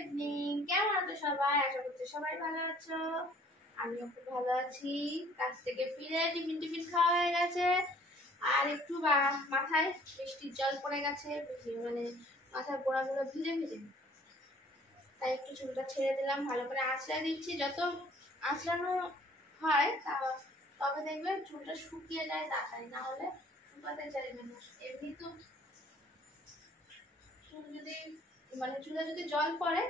Evening, কেমন আছো সবাই? আশা করছি সবাই ভালো আছো। আমিও খুব ভালো আছি। কাজ থেকে ফিরে টিফিন খাওয়া হয়ে গেছে, আর একটু মাথায় বৃষ্টির জল পড়ে গেছে, মানে মাথার গোড়াগুলো ভিজে ভিজে, তাই একটু চুলটা ছেড়ে দিলাম, ভালো করে আঁচড়া দিচ্ছি। যত আঁচড়ানো হয় তবে দেখবে চুলটা শুকিয়ে যায় তাড়াতাড়ি, না হলে শুকাতে চাইবে না। এমনি তো চুল যদি চুলে যদি জল পড়ে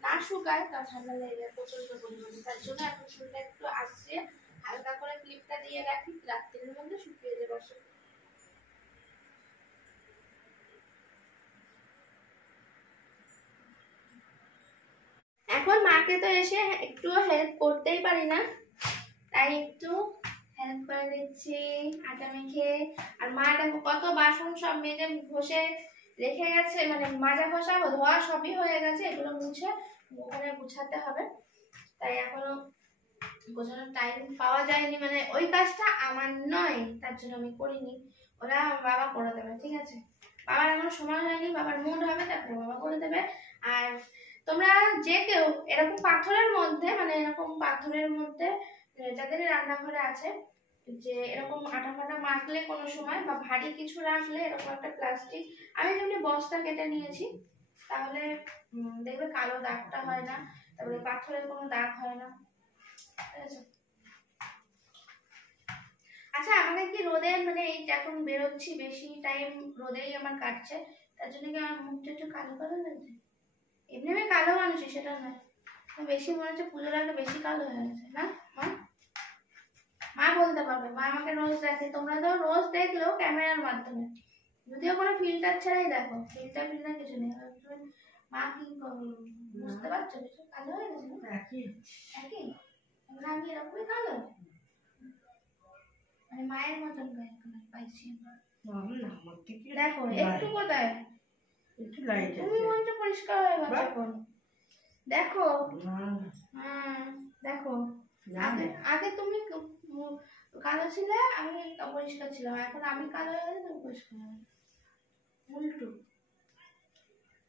না শুকায় তা ঠান্ডা লেগে যায় প্রচন্ড পরিমাণে। তার জন্য এখন চুলটা একটু আঁচড়ে হালকা করে ক্লিপটা দিয়ে রাখি, রাত্রির মধ্যে শুকিয়ে যাবে। এখন মাকে তো এসে একটু হেল্প করতেই পারি না, তাই একটু হেল্প করে দিচ্ছি আটা মেখে। আর মা দেখো কত বাসন সব মেজে ঘষে রেখে গেছে, মানে মাজা ঘষা ধোয়া সবই হয়ে গেছে, এগুলো মুছে ওখানে গুছাতে হবে। তাই এখনো গোছানোর টাইম পাওয়া যায়নি, মানে ওই কাজটা আমার নয়, তার জন্য আমি করিনি। ওরা বাবা করে দেবে, ঠিক আছে? বাবার এখনো সময় হয়নি, বাবার মুড হবে তারপরে বাবা করে দেবে। আর তোমরা যে কেউ এরকম পাথরের মধ্যে, মানে এরকম পাথরের মধ্যে যাদের রান্নাঘরে আছে, যে এরকম আটা ফাটা মাখলে কোনো সময় বা ভারী কিছু রাখলে, এরকম একটা প্লাস্টিক, আমি যেমনি বস্তা কেটে নিয়েছি, তাহলে দেখবে কালো দাগটা হয় না, তারপরে পাথরের কোনো দাগ হয় না। আচ্ছা, আমাকে কি রোদে, মানে এই এখন বেরোচ্ছি বেশি টাইম রোদেই আমার কাটছে, তার জন্য কি আমার মুখটা একটু কালো কালো লাগছে? এমনি আমি কালো মানুষই, সেটা নয়, বেশি মনে হচ্ছে পুজোর আগে বেশি কালো হয়ে গেছে না? মা বলতে পারবে, মা আমাকে রোজ দেখে, তোমরা তো রোজ দেখলেও ক্যামেরার মাধ্যমে, যদিও কোনো ফিল্টার ছাড়াই দেখো, ফিল্টার কিছু নেই। মা কি বুঝতে পারছো কিছু কালো হয়ে গেছে? একই আমি এরকমই কালো, মানে মায়ের মতন পাইছি। দেখো একটু কোথায় তুমি মনটা পরিষ্কার হয়ে গেছে এখন, দেখো। দেখো আগে তুমি কালো ছিলে, আমি পরিষ্কার ছিলাম, এখন আমি কালো হয়ে গেলে তুমি পরিষ্কার হবে।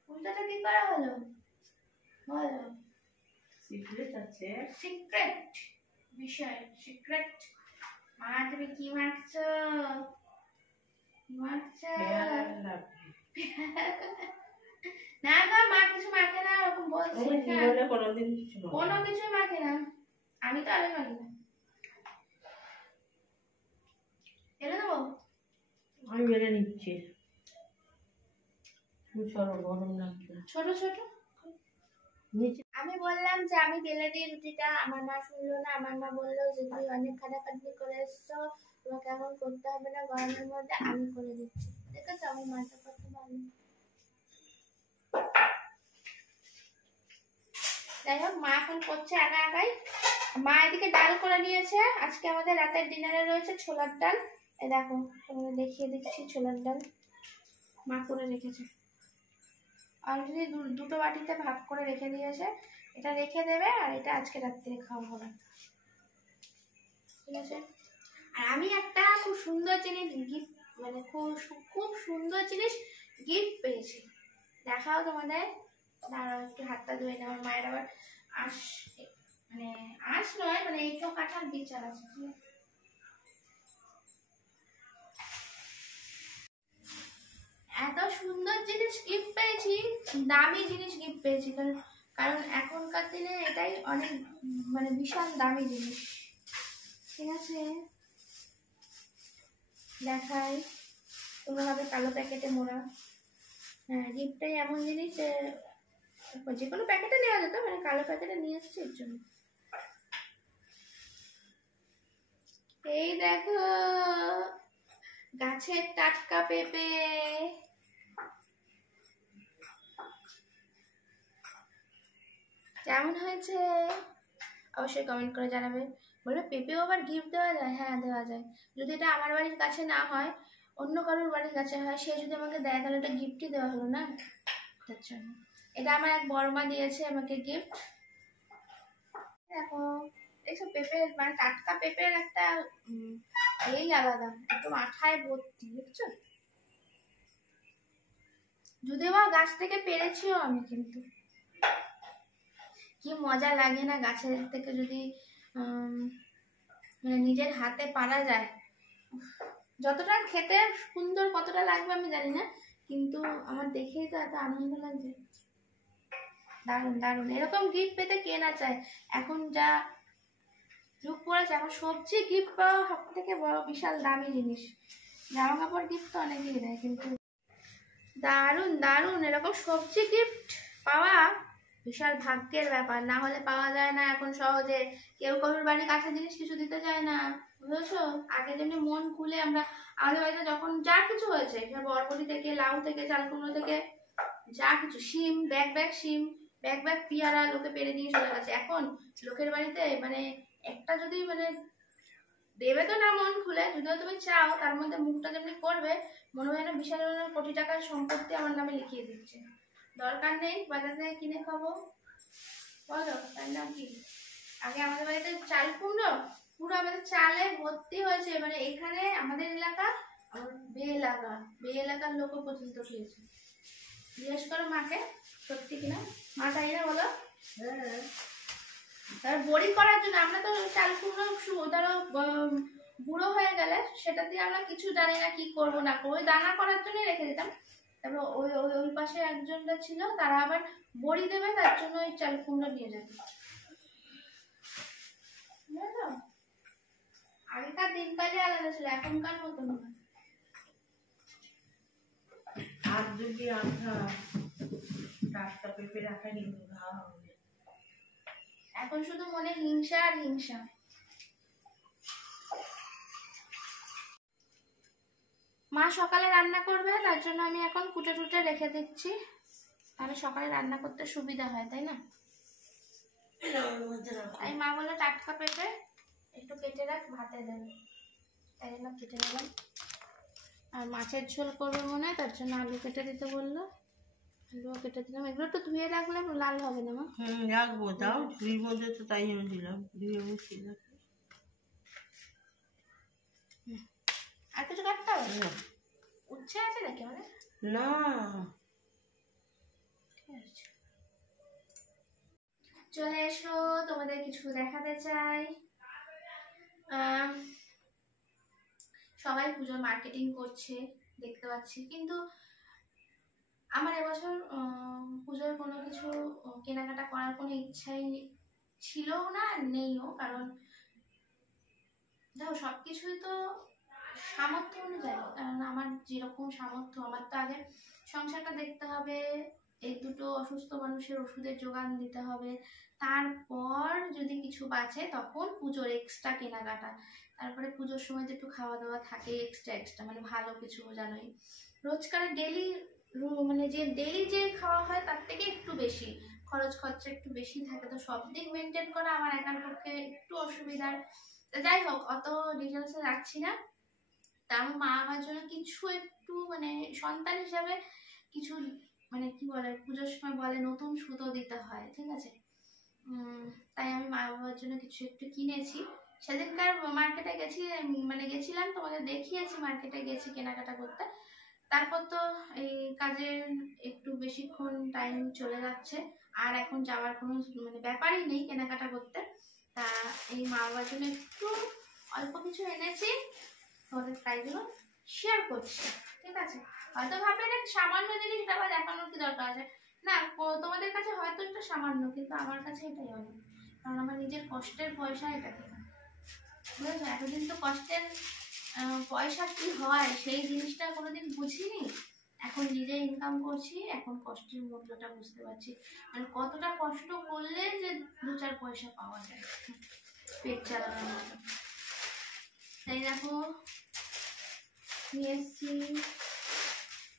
উল্টোটা কি করা হলো বলো? সিক্রেট আছে, সিক্রেট বিষয়, সিক্রেট। মা তুমি কি মাখছো? না গো, মা কিছু মাখে না, ওরকম বলছি। কোনো কিছু মাখে না, আমি তো আরে মাখি না। এনে দেবো, আমি বেড়ে নিচ্ছি। ছোট ছোট আমি বললাম যে আমি বেলে দিই রুটিটা, আমার মা শুনলো না। আমার মা বললো যে তুই অনেক খাটাখাটনি করে এসছো, তোমাকে এখন করতে হবে না গরমের মধ্যে, আমি করে দিচ্ছি। দেখেছো আমি মাটা কত ভালো। যাই হোক, মা এখন করছে একা একাই। মা এদিকে ডাল করে নিয়েছে, আজকে আমাদের রাতের ডিনারে রয়েছে ছোলার ডাল। এই দেখো, তোমাকে দেখিয়ে দিচ্ছি, ছোলার ডাল মা করে রেখেছে। অলরেডি দুটো বাটিতে ভাগ করে রেখে দিয়েছে, এটা রেখে দেবে, আর এটা আজকে রাত্রে খাওয়া হবে, ঠিক আছে? আর আমি একটা খুব সুন্দর জিনিস গিফট, মানে খুব সুন্দর জিনিস গিফট পেয়েছি, দেখাও তোমাদের। দাঁড়াও একটু হাতটা ধুয়ে নেওয়ার, মায়ের আবার আঁশ নয়, মানে এইসব কাঠার বিচার আছে। এত সুন্দর জিনিস গিফট পেয়েছি, দামি জিনিস গিফট পেয়েছি, কারণ এখনকার দিনে এটাই অনেক, মানে ভীষণ দামি জিনিস, ঠিক আছে? দেখাই, তোমরা হবে কালো প্যাকেটে মোড়া। হ্যাঁ, গিফটটাই এমন জিনিস যে কোনো প্যাকেটে নেওয়া যেত, মানে কালো প্যাকেটে নিয়ে এসেছি এর জন্য। এই দেখো, গাছের টাটকা পেঁপে। কেমন হয়েছে অবশ্যই কমেন্ট করে জানাবে। বলবে পেঁপেও আবার গিফট দেওয়া যায়? হ্যাঁ, দেওয়া যায়। যদি এটা আমার বাড়ির কাছে না হয়, অন্য কারোর বাড়ির কাছে হয়, সে যদি আমাকে দেয় তাহলে এটা গিফটই দেওয়া হলো না, তার জন্য। এটা আমার এক বড় মা দিয়েছে আমাকে গিফট। দেখো, দেখছো পেঁপে, মানে টাটকা পেঁপের একটা এই আলাদা, একদম আঠায় ভর্তি, বুঝছো? যদিও বা গাছ থেকে পেরেছিও আমি, কিন্তু কি মজা লাগে না গাছের থেকে যদি মানে নিজের হাতে পারা যায়। যতটা খেতে সুন্দর কতটা লাগবে আমি জানি না, কিন্তু আমার দেখেই তো এত আনন্দ লাগছে। দারুণ দারুণ, এরকম গিফট পেতে কে না চায়। এখন যা যুগ পড়েছে, এখন সবজি গিফট পাওয়া সব থেকে বড় বিশাল দামি জিনিস। জামা কাপড় গিফট তো অনেকেই দেয়, কিন্তু দারুণ দারুণ এরকম সবজি গিফট পাওয়া বিশাল ভাগ্যের ব্যাপার, না হলে পাওয়া যায় না এখন সহজে। কেউ কারোর বাড়ি কাছে জিনিস কিছু দিতে চায় না, বুঝেছো? আগে যেমনি মন খুলে আমরা, আমাদের বাড়িতে যখন যা কিছু হয়েছে, বরবটি থেকে, লাউ থেকে, চাল কুমড়ো থেকে, যা কিছু, শিম, ব্যাগ ব্যাগ শিম, ব্যাগ ব্যাগ পেয়ারা লোকে পেরে নিয়ে চলে গেছে। এখন লোকের বাড়িতে মানে একটা যদি মানে দেবে তো না মন খুলে, যদিও তুমি চাও, তার মধ্যে মুখটা যেমনি করবে মনে হয় না বিশাল কোটি টাকার সম্পত্তি আমার নামে লিখিয়ে দিচ্ছে। দরকার নেই বাজার থেকে কিনে খাবো, বলো তার নাম কি? আগে আমাদের বাড়িতে চাল কুমড়ো পুরো আমাদের চালে ভর্তি হয়েছে, মানে এখানে আমাদের এলাকা, আমার বে এলাকার লোকও পর্যন্ত খেয়েছে। জিজ্ঞেস করো মাকে সত্যি কিনা, মা তাই না বলো? তার বড়ি করার জন্য আমরা তো চাল কুমড়ো ধরো বুড়ো হয়ে গেলে সেটা দিয়ে আমরা কিছু জানি না কি করবো না করবো, ওই দানা করার জন্যই রেখে দিতাম। তারপর ওই ওই ওই পাশে একজনটা ছিল, তারা আবার বড়ি দেবে, তার জন্য ওই চাল কুমড়ো নিয়ে যেত। আগেকার দিনকালে আলাদা ছিল, এখনকার মতো নয়। আর যদি আঠা টাটকা পেঁপে রাখা কিন্তু খাওয়া হবে। এখন শুধু মনে হিংসা আর হিংসা। মা সকালে রান্না করবে, তার জন্য আমি এখন কুটে টুটে রেখে দিচ্ছি, তাহলে সকালে রান্না করতে সুবিধা হয়, তাই না? তাই মা বলে টাটকা পেঁপে একটু কেটে রাখ, ভাতে দেবে, তাই জন্য কেটে নিলাম। আর মাছের ঝোল করবে মনে হয়, তার জন্য আলু কেটে দিতে বললো, আলুও কেটে দিলাম। এগুলো একটু ধুয়ে রাখলে লাল হবে না মা? রাখবো, তাও ঝুড়ির মধ্যে তো তাই আমি দিলাম, ধুয়ে বসিয়ে রাখবো। আর কিছু কাটতে হবে না? উচ্ছে আছে নাকি আমাদের? না, ঠিক আছে, চলে এসো, তোমাদের কিছু দেখাতে চাই। সবাই পুজোর মার্কেটিং করছে দেখতে পাচ্ছি, কিন্তু আমার এবছর পুজোর কোনো কিছু কেনাকাটা করার কোনো ইচ্ছাই ছিল না, নেইও। কারণ দেখো সবকিছুই তো সামর্থ্য অনুযায়ী, কারণ আমার যেরকম সামর্থ্য, আমার তো আগে সংসারটা দেখতে হবে, এই দুটো অসুস্থ মানুষের ওষুধের যোগান দিতে হবে, তারপর যদি কিছু বাঁচে তখন পুজোর এক্সট্রা কেনাকাটা, তারপরে পুজোর সময় তো একটু খাওয়া দাওয়া থাকে এক্সট্রা মানে ভালো কিছু, জানোই রোজকার ডেলি মানে যে ডেলি যে খাওয়া হয় তার থেকে একটু বেশি খরচ খরচা একটু বেশি থাকে, তো সব দিক মেনটেন করা আমার একার পক্ষে একটু অসুবিধার। যাই হোক, অত ডিটেলসে যাচ্ছি না। তা আমার মা আমার জন্য কিছু একটু মানে সন্তান হিসাবে কিছু মানে কি বলে, পুজোর সময় বলে নতুন সুতো দিতে হয়, ঠিক আছে? তাই আমি মা বাবার জন্য কিছু একটু কিনেছি। সেদিনকার মার্কেটে গেছি, মানে গেছিলাম, তোমাদের দেখিয়েছি, মার্কেটে গেছি কেনাকাটা করতে। তারপর তো এই কাজে একটু বেশিক্ষণ টাইম চলে যাচ্ছে, আর এখন যাওয়ার কোনো মানে ব্যাপারই নেই কেনাকাটা করতে। তা এই মা বাবার জন্য একটু অল্প কিছু এনেছি, তোমাদের প্রাইসগুলো শেয়ার করছি, ঠিক আছে? হয়তো ভাববে এটা সামান্য জিনিস, এটা আবার দেখানোর কি দরকার আছে? না, তোমাদের কাছে হয়তো এটা সামান্য, কিন্তু আমার কাছে এটাই অনেক, কারণ আমার নিজের কষ্টের পয়সা এটা কেনা, বুঝেছো? এতদিন তো কষ্টের পয়সা কি হয় সেই জিনিসটা কোনোদিন বুঝিনি, এখন নিজে ইনকাম করছি, এখন কষ্টের মূল্যটা বুঝতে পারছি, মানে কতটা কষ্ট করলে যে 2-4 পয়সা পাওয়া যায় পেট চালানোর মতো। তাই দেখো নিয়ে এসছি,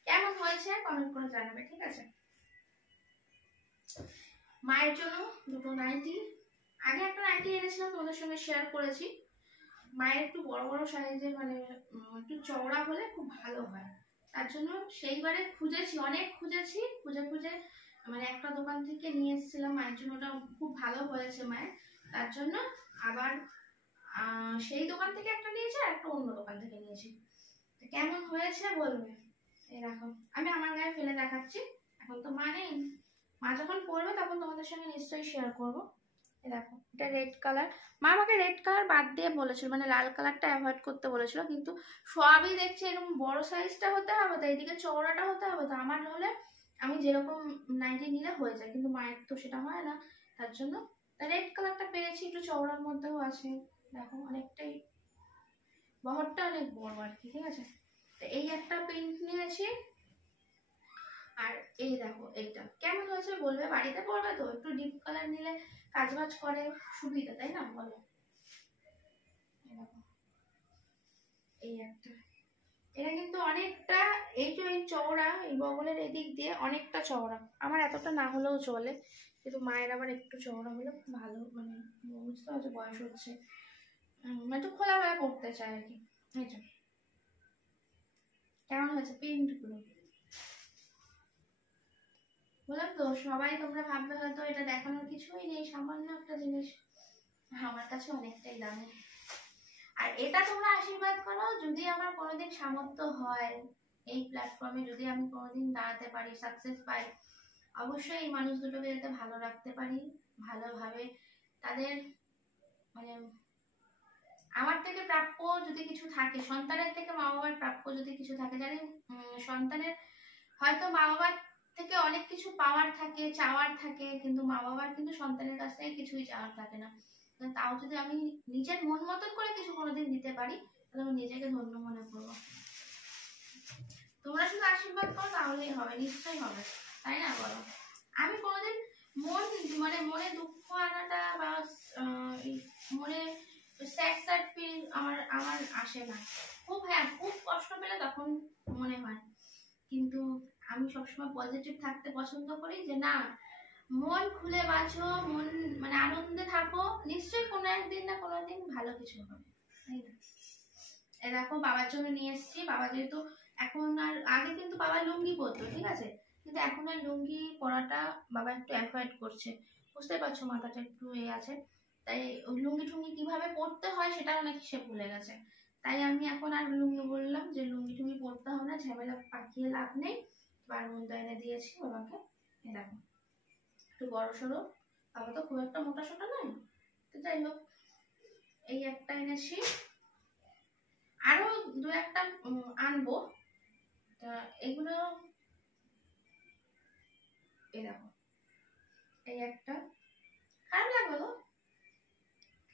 কেমন হয়েছে কমেন্ট করে জানাবে, ঠিক আছে? মায়ের জন্য দুটো নাইটি, আগে একটা নাইটি এনেছিলাম তোমাদের সঙ্গে শেয়ার করেছি, মায়ের একটু বড় বড় সাইজের, মানে একটু চওড়া হলে খুব ভালো হয়, তার জন্য সেইবারে খুঁজেছি, অনেক খুঁজেছি, খুঁজে খুঁজে মানে একটা দোকান থেকে নিয়ে এসেছিলাম মায়ের জন্য, ওটা খুব ভালো হয়েছে মায়ের, তার জন্য আবার সেই দোকান থেকে একটা নিয়েছি আর একটা অন্য দোকান থেকে নিয়েছি। কেমন হয়েছে বলবে। এই দেখো, আমি আমার গায়ে ফেলে দেখাচ্ছি, এখন তো মা নেই, মা যখন পরবে তখন তোমাদের সঙ্গে নিশ্চয়ই শেয়ার করবো। দেখো এটা রেড কালার, মা আমাকে রেড কালার বাদ দিয়ে বলেছিল, মানে লাল কালারটা অ্যাভয়েড করতে বলেছিল, কিন্তু সবই দেখছি এরকম বড় সাইজটা হতে হবে তো, এইদিকে চওড়াটা হতে হবে তো, আমার হলে আমি যেরকম নাইটি নিলে হয়ে যায়, কিন্তু মায়ের তো সেটা হয় না, তার জন্য রেড কালারটা পেয়েছি, একটু চওড়ার মধ্যেও আছে, দেখো অনেকটাই বহরটা অনেক বড় আর কি, ঠিক আছে। তো এই একটা প্রিন্ট নিয়েছি, আর এই দেখো এইটা কেমন হয়েছে বলবে, বাড়িতে পরবে তো, একটু ডিপ কালার নিলে কাজবাজ করে সুবিধা, তাই না বলো। এই একটা, এটা কিন্তু অনেকটা, এই যে এই চওড়া, এই বগলের এদিক দিয়ে অনেকটা চওড়া, আমার এতটা না হলেও চলে, কিন্তু মায়ের আবার একটু চওড়া হলে ভালো, মানে বুঝতে পারছো বয়স হচ্ছে, একটু খোলামেলা পড়তে চায় আর কি। এই যে কেমন হয়েছে প্রিন্টগুলো, বললাম তো সবাই তোমরা ভাববে হয়তো এটা দেখানোর কিছুই নেই, সামান্য একটা জিনিস, আমার কাছে অনেকটাই দামি। আর এটা তোমরা আশীর্বাদ করো, যদি আমার কোনোদিন সামর্থ্য হয় এই প্ল্যাটফর্মে, যদি আমি কোনোদিন দাঁড়াতে পারি, সাকসেস পাই, অবশ্যই এই মানুষ দুটোকে যাতে ভালো রাখতে পারি, ভালোভাবে তাদের, মানে আমার থেকে প্রাপ্য যদি কিছু থাকে, সন্তানের থেকে মা বাবার প্রাপ্য যদি কিছু থাকে, জানি সন্তানের হয়তো মা বাবার থেকে অনেক কিছু পাওয়ার থাকে, চাওয়ার থাকে, কিন্তু মা বাবার কিন্তু সন্তানের কাছ থেকে কিছুই চাওয়ার থাকে না, তাও যদি আমি নিজের মন মতন করে কিছু কোনোদিন দিতে পারি, তাহলে আমি নিজেকে ধন্য মনে করবো। তোমরা শুধু আশীর্বাদ করো তাহলেই হবে, নিশ্চয়ই হবে, তাই না বলো। আমি কোনোদিন মানে মনে দুঃখ আনাটা বা মনে স্যাড স্যাড ফিল আমার আসে না, খুব হ্যাঁ খুব কষ্ট পেলে তখন মনে হয়, কিন্তু আমি সবসময় পজিটিভ থাকতে পছন্দ করি, যে না মন খুলে বাঁচো, মন মানে আনন্দে থাকো, নিশ্চয়ই কোনো একদিন না কোনো দিন ভালো কিছু হবে, তাই না। এ দেখো বাবার জন্য নিয়ে এসেছি, বাবা যেহেতু এখন আর, আগে কিন্তু বাবা লুঙ্গি পরতো, ঠিক আছে, কিন্তু এখন আর লুঙ্গি পরাটা বাবা একটু অ্যাভয়েড করছে, বুঝতে পারছো মাথাটা একটু আছে, তাই ওই লুঙ্গি টুঙ্গি কিভাবে পরতে হয় সেটাও নাকি সে ভুলে গেছে, তাই আমি এখন আর লুঙ্গি বললাম যে লুঙ্গি টুঙ্গি পরতে হবে না, ঝামেলা পাকিয়ে লাভ নেই, বারমুদা এনে দিয়েছি বাবাকে। এ দেখো একটু বড় সড়ো, বাবা তো খুব একটা মোটা সোটা নয়, তো যাই হোক এই একটা এনেছি, আরো দু একটা আনবো, তা এগুলো এই দেখো, এই একটা, খারাপ লাগলো তো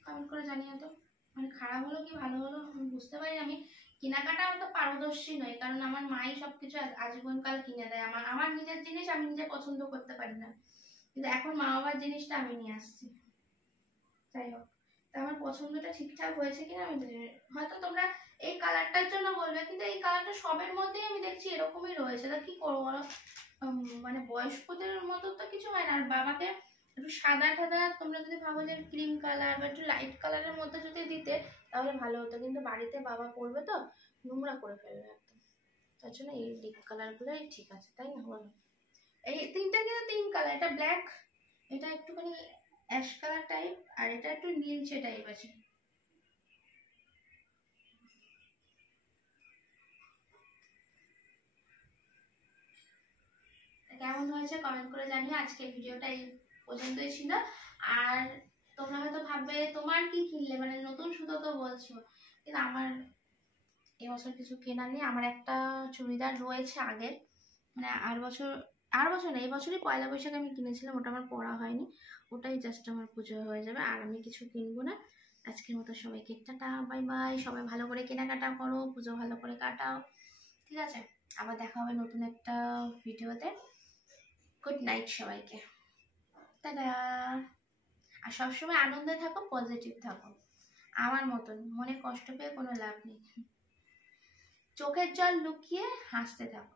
কমেন্ট করে জানিয়ে তো, মানে খারাপ হলো কি ভালো হলো আমি বুঝতে পারি, আমি কেনাকাটা অত পারদর্শী নই, কারণ আমার মাই সবকিছু আজীবনকাল কিনে দেয়, আমার নিজের জিনিস আমি নিজে পছন্দ করতে পারি না, কিন্তু এখন মা বাবার জিনিসটা আমি নিয়ে আসছি, যাই হোক তা আমার পছন্দটা ঠিকঠাক হয়েছে কিনা আমি জানি না। হয়তো তোমরা এই কালারটার জন্য বলবে, কিন্তু এই কালারটা সবের মধ্যেই আমি দেখছি এরকমই রয়েছে, তা কি করবো বলো, মানে বয়স্কদের মতো তো কিছু হয় না, আর বাবাকে একটু সাদা টাদা তোমরা যদি ভাবো যে ক্রিম কালার বা একটু লাইট কালারের মধ্যে যদি দিতে তাহলে ভালো হতো, কিন্তু বাড়িতে বাবা পরবে তো নোংরা করে ফেলবে একদম, তার জন্য এই ডিপ কালারগুলোই ঠিক আছে, তাই না বলো। এই তিনটা কিন্তু তিন কালার, এটা ব্ল্যাক, এটা একটুখানি অ্যাশ কালার টাইপ, আর এটা একটু নীলচে টাইপ আছে। কেমন হয়েছে কমেন্ট করে জানিও, আজকে ভিডিওটা এই পর্যন্তই ছিল, আর তোমরা হয়তো ভাববে তোমার কি কিনলে, মানে নতুন সুতো তো বলছো, কিন্তু আমার এবছর কিছু কেনা নেই, আমার একটা চুড়িদার রয়েছে আগের, মানে আর বছর না এই বছরই পয়লা বৈশাখে আমি কিনেছিলাম, ওটা আমার পরা হয়নি, ওটাই জাস্ট আমার পুজো হয়ে যাবে, আর আমি কিছু কিনবো না। আজকের মতো সবাইকে টাটা বাই বাই, সবাই ভালো করে কেনাকাটা করো, পুজো ভালো করে কাটাও, ঠিক আছে, আবার দেখা হবে নতুন একটা ভিডিওতে, গুড নাইট সবাইকে, টাটা। আর সবসময় আনন্দে থাকো, পজিটিভ থাকো, আমার মতন মনে কষ্ট পেয়ে কোনো লাভ নেই, চোখের জল লুকিয়ে হাসতে থাকো।